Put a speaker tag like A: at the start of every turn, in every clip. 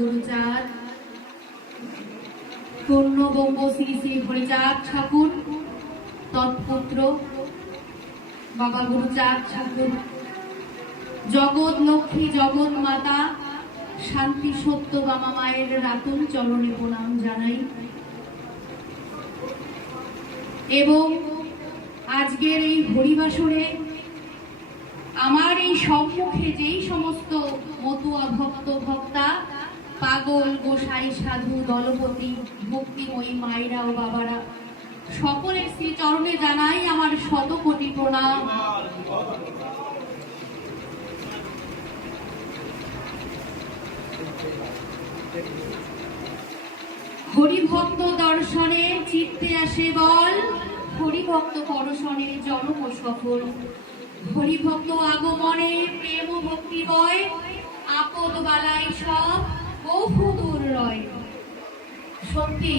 A: গুরুচাঁদ পূর্ণবঙ্গ শ্রী শ্রী হরিচাঁদ ঠাকুর, তৎপুত্র বাবা গুরুচাঁদ ঠাকুর। জগৎ লক্ষ্মী, জগৎ মাতা, শান্তি সত্য বাবা মায়ের রাতুল চরণে প্রণাম জানাই। এবং আজকের এই হরিবাসরে আমার এই সম্মুখে যেই সমস্ত মতুয়া ভক্ত, ভক্তা, পাগল, গোসাই, সাধু, দলপতি, ভক্তিময়ী মায়েরা ও বাবারা, সকলের শ্রী চরণে জানাই আমার শত কোটি প্রণাম। হরিভক্ত দর্শনে চিত্তে আসে বল, হরিভক্ত পরশনে জনম সফল। হরিভক্ত আগমনে প্রেম ভক্তি বয়, আপদ বালাই সব বহু দূর রয়। সত্যি,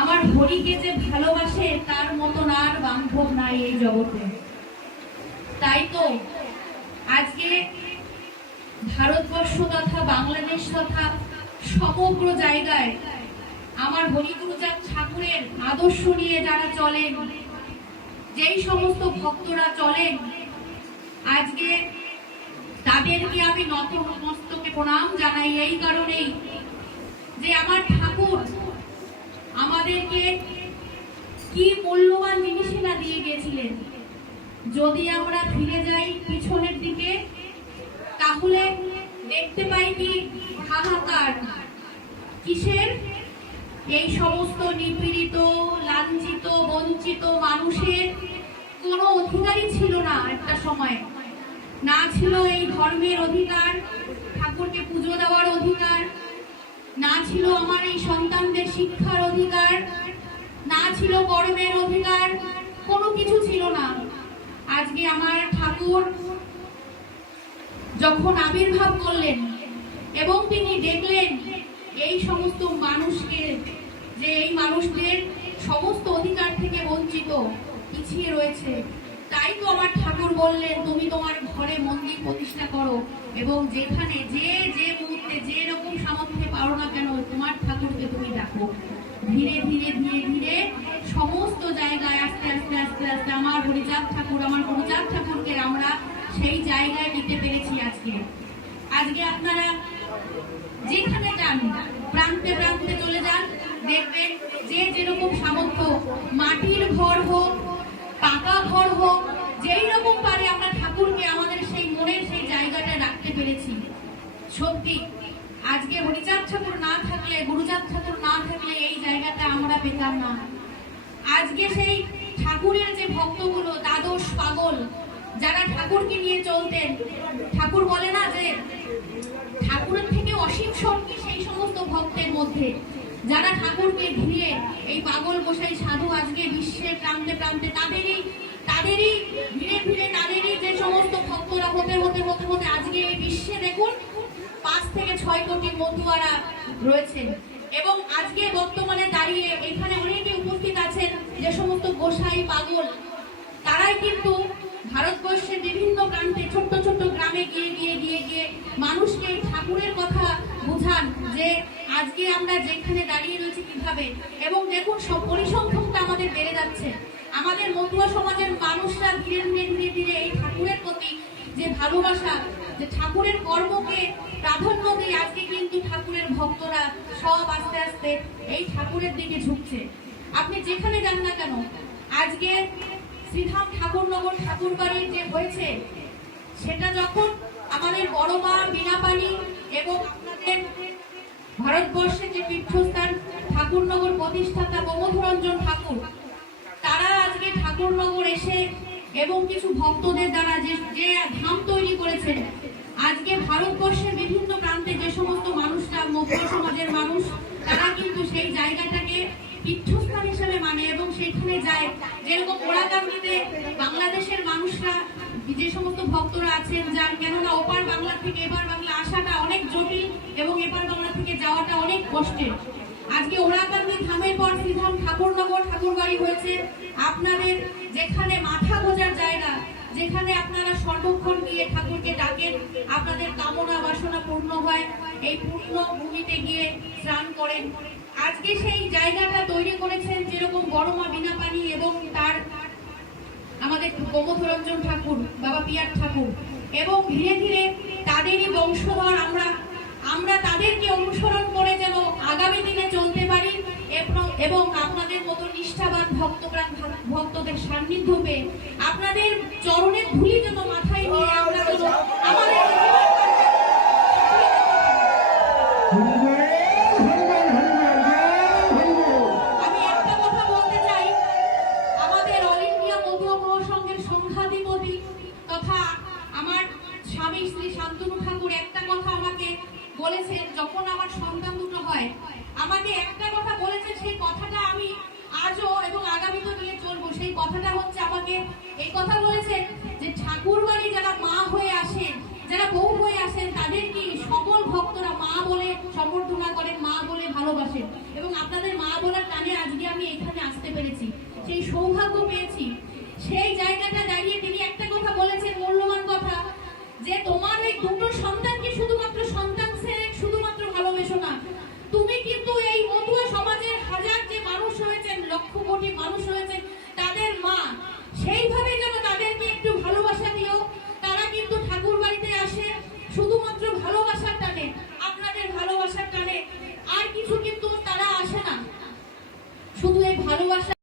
A: আমার হরিকে যে ভালোবাসে, তার মতন আর বান্ধব নাই এই জগতে। তাই তো আজকে ভারতবর্ষ তথা বাংলাদেশ তথা সমগ্র জায়গায় আমার হরিগুরুচাঁদ ঠাকুরের আদর্শ নিয়ে যারা চলেন যেই সমস্ত ভক্তরা চলেন, আজকে তাদেরকে আমি নত মস্তকে প্রণাম জানাই এই কারণেই যে আমার ঠাকুর আমাদেরকে কি মূল্যবান জিনিসই না দিয়ে গিয়েছিলেন। যদি আমরা ফিরে যাই পিছনের দিকে, তাহলে দেখতে পাই কি হাহাকার কিসের? এই সমস্ত নিপীড়িত, লাঞ্ছিত, বঞ্চিত মানুষের কোনো অধিকারই ছিল না একটা সময়। না ছিল এই ধর্মের অধিকার, ঠাকুরকে পুজো দেওয়ার অধিকার, না ছিল আমার এই সন্তানদের শিক্ষার অধিকার, না ছিল কর্মের অধিকার, কোনো কিছু ছিল না। আজকে আমার ঠাকুর যখন আবির্ভাব করলেন এবং তিনি দেখলেন এই সমস্ত মানুষকে মানুষদের সমস্ত অধিকার থেকে বঞ্চিত, পিছিয়ে রয়েছে। তাই তো আমার ঠাকুর বললেন, তুমি তোমার ঘরে মন্দির প্রতিষ্ঠা করো এবং যেখানে যে যে মুহূর্তে যে রকম সামর্থ্যে পারো না কেন, তোমার ঠাকুরকে তুমি ডাকো ধীরে ধীরে ধীরে ধীরে সমস্ত জায়গায় আস্তে আস্তে আস্তে আস্তে আমার হরিচাঁদ ঠাকুর, আমার হরিচাঁদ ঠাকুরকে আমরা সেই জায়গায় নিতে পেরেছি আজকে। আজকে আপনারা যেখানে যান প্রান্তে প্রান্তে চলে যান দেখবেন যে যেরকম সামর্থ্য মাটির ঘর হোক, পাকা ঘর হোক, যেই রকম পারে আমরা ঠাকুরকে আমাদের সেই মনের সেই জায়গাটা রাখতে পেরেছি। সত্যি, আজকে হরিচাঁদ ঠাকুর না থাকলে, গুরুচাঁদ ঠাকুর না থাকলে এই জায়গাটা আমরা পেতাম না। আজকে সেই ঠাকুরের যে ভক্তগুলো, দ্বাদশ পাগল, যারা ঠাকুরকে নিয়ে চলতেন, ঠাকুর বলে না যে, ঠাকুরের থেকে অসীম শক্তি সেই সমস্ত ভক্তের মধ্যে। যারা ঠাকুরকে ঘিরে এই পাগল গোসাই সাধু আজকে বিশ্বের প্রান্তে প্রান্তে তাদেরই তাদেরই ধীরে ধীরে তাদেরই যে সমস্ত ভক্তরা হতে হতে হতে হতে আজকে এই বিশ্বে দেখুন, পাঁচ থেকে ছয় কোটি মতুয়ারা রয়েছেন। এবং আজকে বর্তমানে দাঁড়িয়ে এখানে অনেকে উপস্থিত আছেন যে সমস্ত গোসাই পাগল, তারাই কিন্তু ভারতবর্ষের বিভিন্ন প্রান্তে ছোট্ট ছোট্ট গ্রামে গিয়ে গিয়ে গিয়ে গিয়ে মানুষকে ঠাকুরের কথা বোঝান যে আজকে আমরা যেখানে দাঁড়িয়ে রয়েছি কীভাবে, এবং দেখুন সব পরিসংখ্যানটা আমাদের বেড়ে যাচ্ছে। আমাদের মতুয়া সমাজের মানুষরা ধীরে ধীরে ধীরে ধীরে এই ঠাকুরের প্রতি যে ভালোবাসা, যে ঠাকুরের কর্মকে প্রাধান্য দিয়ে আজকে কিন্তু ঠাকুরের ভক্তরা সব আস্তে আস্তে এই ঠাকুরের দিকে ঝুঁকছে। আপনি যেখানে যান না কেন, আজকে শ্রীধাম ঠাকুরনগর ঠাকুর বাড়ির যে হয়েছে, সেটা যখন আমাদের বড় মা আপনাদের ভারতবর্ষের যে তীর্থস্থান ঠাকুরনগর প্রতিষ্ঠাতা প্রমোদরঞ্জন ঠাকুর, তারা আজকে ঠাকুরনগর এসে এবং কিছু ভক্তদের দ্বারা যে যে ধাম তৈরি করেছেন, আজকে ভারতবর্ষের বিভিন্ন প্রান্তে যে সমস্ত মানুষরা মধ্য সমাজের মানুষ, তারা কিন্তু সেই জায়গাটাকে তীর্থস্থান হিসেবে মানে এবং সেখানে যায়। যেরকম ওরাকান্দিতে বাংলাদেশের মানুষরা, যে সমস্ত ভক্তরা আছেন যান কেননা ওপার বাংলা থেকে এবার বাংলা আসাটা অনেক জটিল এবং এপার বাংলা থেকে যাওয়াটা অনেক কষ্টের আজকে ওরাকান্দি ধামের পর শ্রীধাম ঠাকুরনগর ঠাকুরবাড়ি হয়েছে। আপনাদের যেখানে মাথা গোজার জায়গা, যেখানে আপনারা সর্বক্ষণ গিয়ে ঠাকুরকে ডাকেন, আপনাদের কামনা বাসনা পূর্ণ হয়। এই পূর্ণ ভূমিতে গিয়ে স্নান করেন। আজকে সেই জায়গাটা তৈরি করেছেন যেরকম বড় মা বিনা পানি এবং তার আমাদের গোমধরঞ্জন ঠাকুর, বাবা পিয়ার ঠাকুর। এবং ধীরে ধীরে তাদেরই বংশধর আমরা আমরা তাদেরকে অনুসরণ করে যেন আগামী দিনে চলতে পারি এবং- আপনাদের মতো নিষ্ঠাবান ভক্তপ্রাণ ভক্তদের সান্নিধ্য পেয়ে আপনাদের চরণের ধুলি যেন মাথায় নিয়ে আমরা যেন আমাদের বলেছেন যখন আমার সন্তান দুটো হয়, আমাকে একটা কথা বলেছেন সেই কথাটা আমি আজও এবং আগামী দিনে চলবো। সেই কথাটা হচ্ছে আমাকে, এই কথা বলেছেন যে ঠাকুর বাড়ি যারা মা